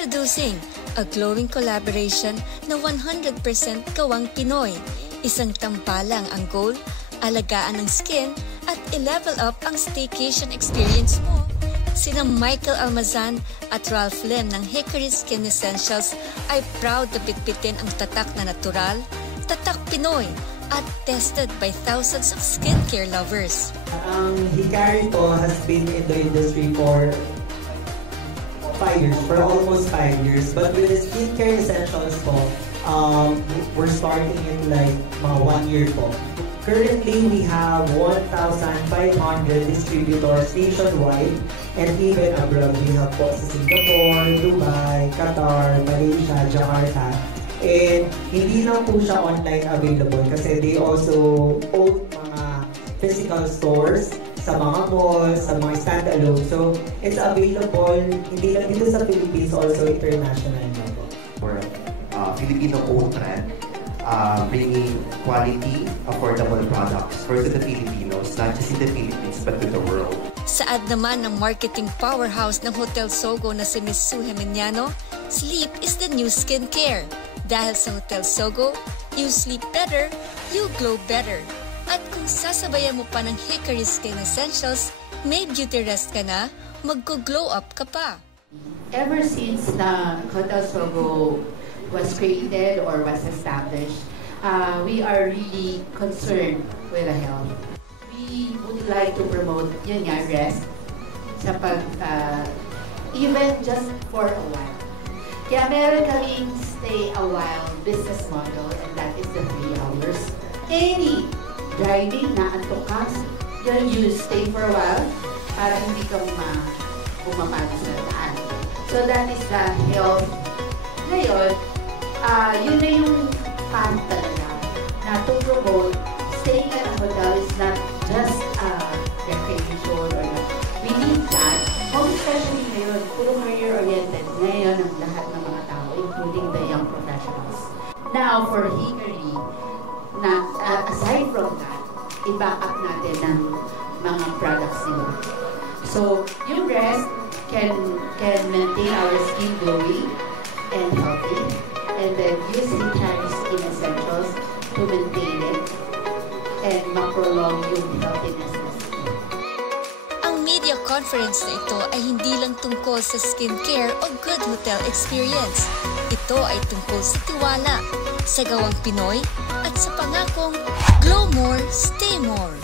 Introducing a glowing collaboration na 100% gawang Pinoy. Isang tampalang ang goal, alagaan ang skin at i-level up ang staycation experience mo. Sina Michael Almazan at Ralph Lim ng Hickory Skin Essentials ay proud na bitbitin ang tatak na natural, tatak Pinoy at tested by thousands of skincare lovers. Ang Hickory po has been in the industry for 5 years, for almost 5 years. But with the skincare essentials po, we're starting in like mga 1 year po. Currently, we have 1,500 distributors nationwide and even abroad. We have po sa Singapore, Dubai, Qatar, Malaysia, Jakarta. And hindi lang po siya online available kasi they also own mga physical stores sa mga malls, sa mga standalone. So, it's available hindi lang dito sa Philippines, also international na po. For Filipino-owned brand, bringing quality, affordable products for the Filipinos, not just in the Philippines, but to the world. Saad naman ng marketing powerhouse ng Hotel Sogo na si Ms. Sue Geminiano, sleep is the new skincare. Dahil sa Hotel Sogo, you sleep better, you glow better. At kung sasabayan mo pa ng Hickory Skin Essentials, may beauty rest ka na, magko-glow up ka pa. Ever since the Hotel Sogo was created or was established, we are really concerned with the health. We would like to promote yun nga, rest sa even just for a while. Kaya meron kaming stay a while business model, and that is the 3 hours. Any driving na antok ka, you stay for a while para hindi ka bumapagod sa daan. So that is the health. Ngayon, yun na yung path talaga na to promote staying at a hotel is not just recreation or we need that. Most especially ngayon, puro career-oriented. Ngayon ang lahat ng mga tao, including the young professionals. Now, for Hickory, aside from that, i-back up natin ng mga products nila. So, yung rest can maintain our skin glowing and healthy. And then use Hickory Skin Essentials to maintain it and ma-prolong yung healthiness ng skin. Ang media conference na ito ay hindi lang tungkol sa skincare o good hotel experience. Ito ay tungkol sa tiwala, sa gawang Pinoy, at sa pangakong Glow More, Stay More.